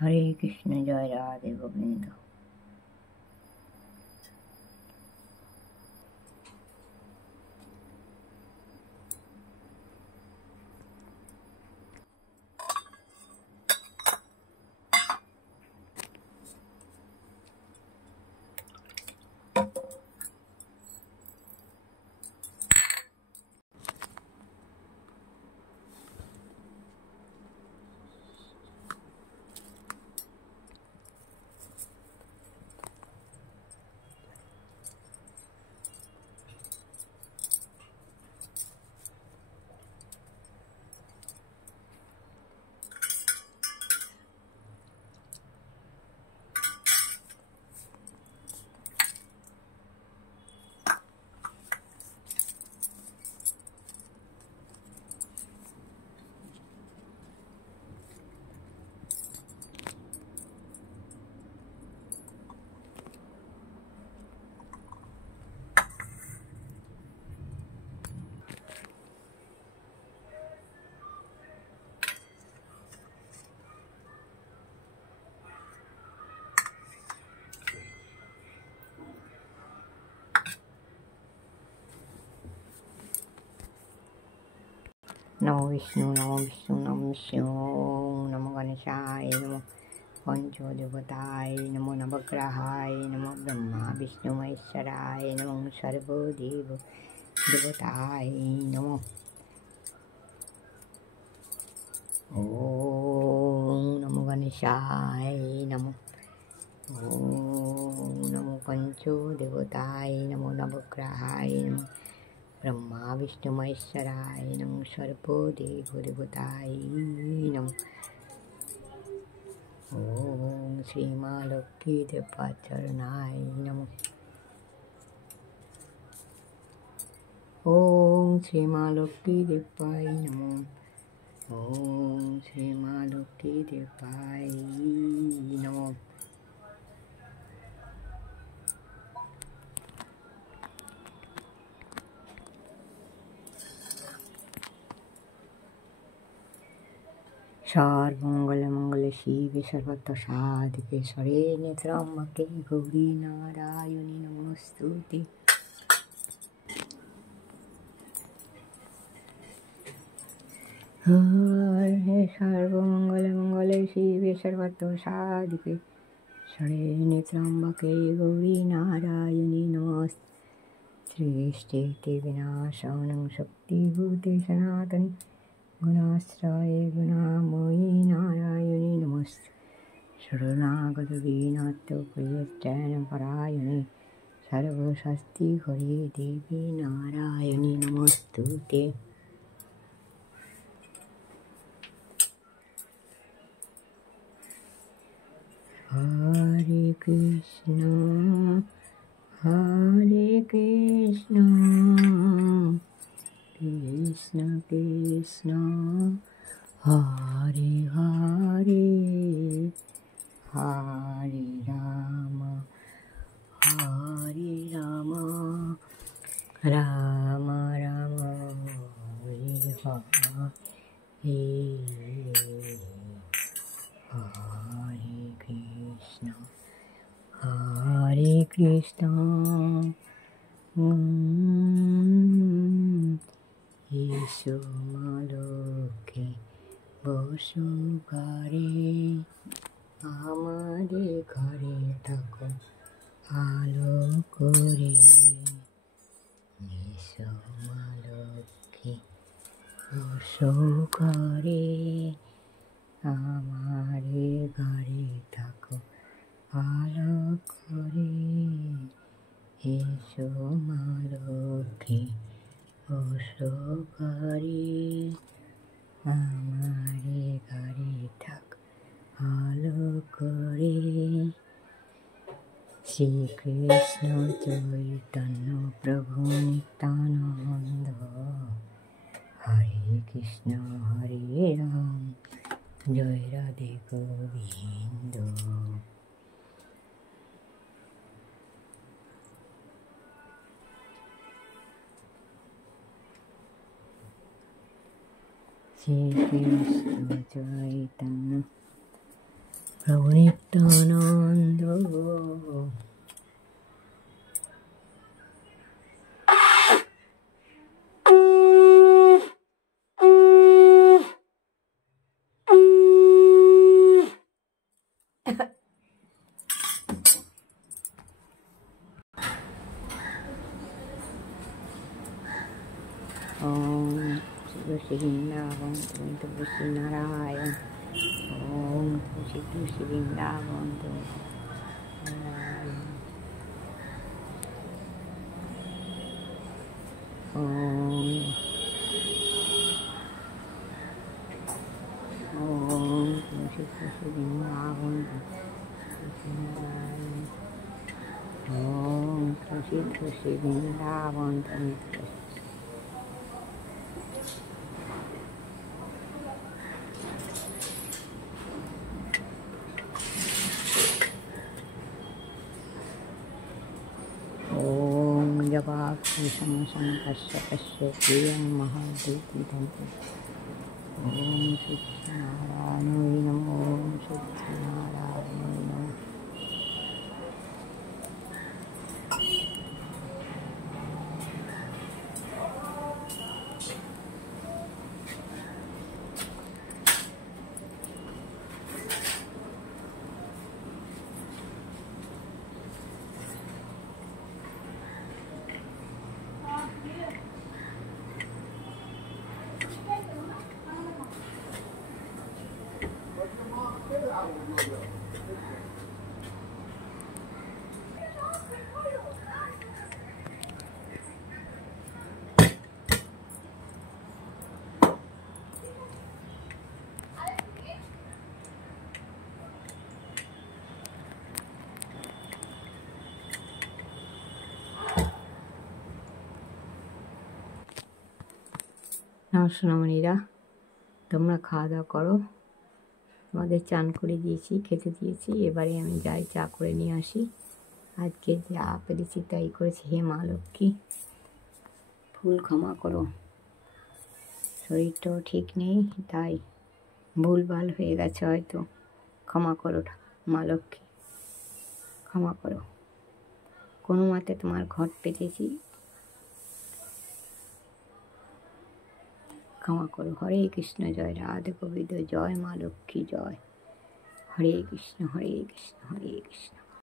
হরে কৃষ্ণ, জয় রাধে গোবিন্দ। नमो विष्णु, नमो विष्णु, नमो विष्णु, नमो गणेशाय, नमो पंचदेवताय, नमो नवग्रहाय, नमो ब्रह्मा विष्णु महेश्वराय, नमो सर्वदेव देवताय, नमो ओम नमो गणेशाय, नमो ओम नमो पंचदेवताय, नमो नवग्रहाय, नमो ब्रह्मा विष्णु महेश्वराय, नमो सर्वदेव देवताय, नमो ओम श्री माँ लक्ष्मी देवाचरणाय नमो। ओम श्री माँ लक्ष्मी देवाय नमो। ओम श्री माँ लक्ष्मी देवाय नमो। सर्वमंगल मंगल शिवे सर्वत्र साधिके शरण्ये त्र्यंबके गौरी नारायणी नमोस्तुते। हे सर्वमंगल मंगल शिवे सर्वत्र साधिके शरण्ये त्र्यंबके गौरी नारायणी नमोस्तुते। सृष्टि विनाशानं शक्तिभूते सनातनी गुणाश्रये गुणामयी नारायणी नमोस्तुते। शरणागत दीनार्थ परित्राण परायणे सर्वशक्ति हरे देवी नारायणी नमोस्तुते। हरे कृष्ण कृष्ण कृष्ण हरे हरे हरे राम राम राम हरे हरे हरे कृष्ण यीशु मालोके বসু ঘরে আমাদের ঘরে থাকো আলো করে এসো মা লক্ষ্মী বসু ঘরে আমাদের ঘরে থাকো আলো করে এসো মা লক্ষ্মী বসু ঘরে আমারে ঘরে থাক আলো করে। শ্রীকৃষ্ণ চৈতন্য প্রভু নিত্যানন্দ হরে কৃষ্ণ হরে রাম জয় রাধে গোবিন্দ। শ্রীকৃষ্ণ চৈতন্য প্রভু নিত্যানন্দ। ओम तुलसी वृंदावन तुम तुलसी नारायण। ओम तुलसी वृंदावन तुम नारायण। ओम तुलसी वृंदावन तुलसी नारायण। ओम तुलसी वृंदावन तुम जपाक्षुषं संकस्य प्रियं महादीपितं। ओम सत्यनारायणाय नमः। ओम सत्यनारायणाय नमः। আমার সোনামণিরা, তোমরা খাওয়া দাওয়া করো। তোমাদের চান করে দিয়েছি, খেতে দিয়েছি। এবারে আমি যাই চা করে নিয়ে আসি। আজকে যা পেরেছি তাই করেছি। হে মা লক্ষ্মী, ভুল ক্ষমা করো। শরীরটাও ঠিক নেই, তাই ভুলভাল হয়ে গেছে হয়তো। ক্ষমা করো মা লক্ষ্মী, ক্ষমা করো। কোনো মতে তোমার ঘট পেতেছি, ক্ষমা করো। হরে কৃষ্ণ, জয় রাধে গোবিন্দ, জয় মা লক্ষ্মী, জয়। হরে কৃষ্ণ হরে কৃষ্ণ হরে কৃষ্ণ।